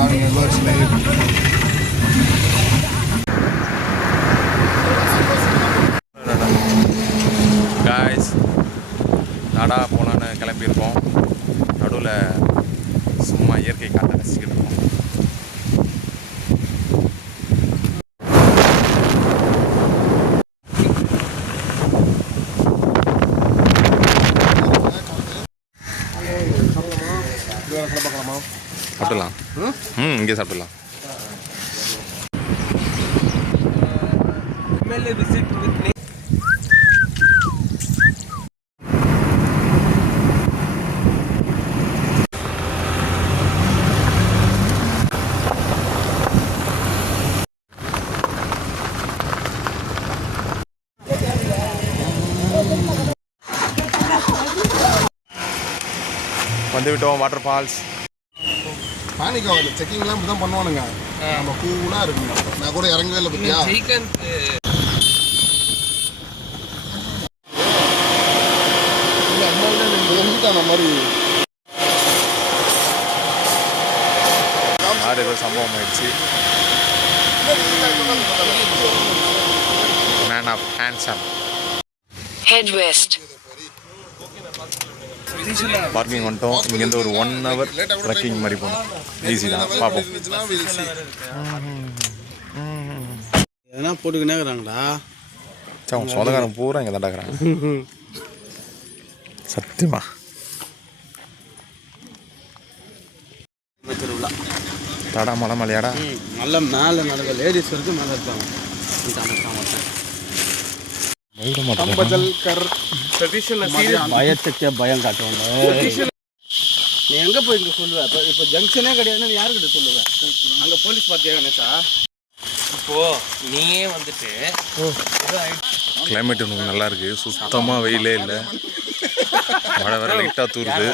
having a birds made. Guys, நாடா போலான்னு கிளம்பியிருக்கோம். நடுவில் சும்மா இயற்கை காற்றை ரசிச்சுக்கிட்டு இருக்கோம். சாப்பிடலாம். இங்கே சாப்பிடலாம். வந்துவிட்டோம் வாட்டர் ஃபால்ஸ். பேனிக் ஆகல, செக்கிங்லாம் இப்படி தான் பண்ணுவானுங்க. நம்ம கூலாக இருக்கணும். நான் கூட இறங்கவே இல்லை பற்றியா. அந்த மாதிரி யார் ஏதோ சம்பவம் ஆயிடுச்சு. Man of handsome. Head west. Parking வந்துட்டோம். இங்கேருந்து ஒரு 1 hour ட்ரெக்கிங் மாதிரி போகணும். ஈஸி தான், பார்ப்போம். எதனா போட்டுக்கினே இருக்கிறாங்களா? சொந்தக்காரன் பூரா இங்கே தாண்டாக்குறாங்க. சத்தியமா தடா மலை மலையாடா. நல்ல மேலே நடக்க லேடிஸ் வரைக்கும் மேலே இருப்பாங்க. பயத்துக்கே பயம் காட்டுவாங்க. நீ எங்கே போய் இங்கே சொல்லுவேன்? இப்போ ஜங்ஷனே கிடையாதுன்னு யாருக்கிட்ட சொல்லுவேன்? அங்கே போலீஸ் பார்த்தியா கணேசா? இப்போ நீயே வந்துட்டு கிளைமேட் உங்களுக்கு நல்லா இருக்கு. சுத்தமாக வெயிலே இல்லை. மழை வேற லைட்டாக தூருது.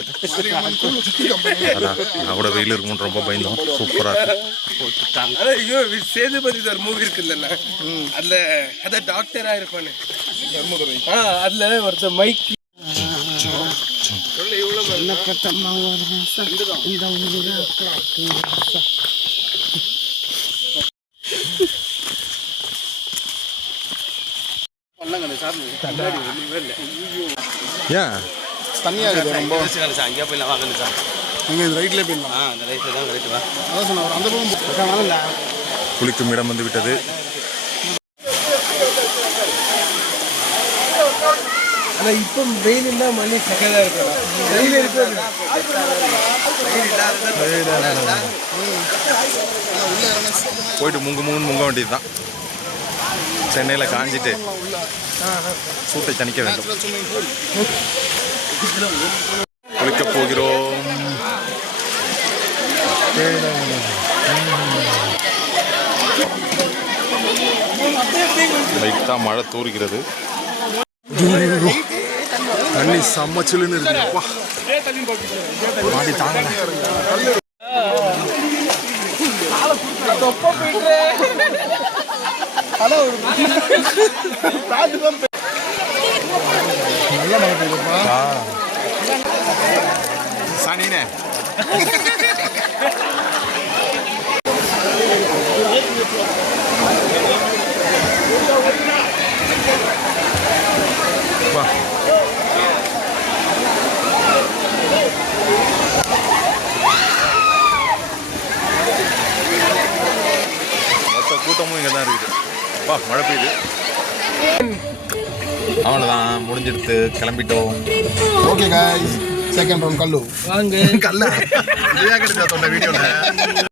அதான் நான் கூட வெயில் இருக்கும்னு ரொம்ப பயந்தோம். சூப்பராக போட்டுட்டாங்க. ஐயோ, சேதுபதி சார் மூவி இருக்குல்ல, அதில் அதான் டாக்டராக இருப்பானு அதில் ஒருத்தர் மைக் ஏன் தனியாக ரொம்ப அங்கேயே போயிடலாம். வாங்க சார், நீங்கள் இது ரைட்லேயே போயிடலாம். அந்த ரைட்டில் தான் ரைட்டு வா. அதான் சொன்ன அந்த பக்கம் வாங்கல. குளிக்கும் இடம் வந்து விட்டது. ஆனால் இப்போ வெயில் இல்லை, மழை சக்கதாக இருக்கலாம். வெயில் இருக்கிறது போயிட்டு முங்க வேண்டியது தான். சென்னையில் காஞ்சிட்டு சூட்டை தணிக்க வேண்டும். குளிக்கப் போகிறோம். லைட்டாக மழை தூறுகிறது. தண்ணி செம்ம சில்லுன்னு இருக்கு. மாடி தாங்க. நல்லா மழை பெய்யுதுப்பா. சாணினே வா. மொத்த கூட்டமும் இங்கே தான் இருக்குது. வா, மழை பெய்யுது. அவ்வளோதான், முடிஞ்சிடுத்து, கிளம்பிட்டோம். ஓகே காய்ஸ், செகண்ட் ரவுண்ட் கல்லு வாங்க. கல்லு சொன்ன வீடியோவில்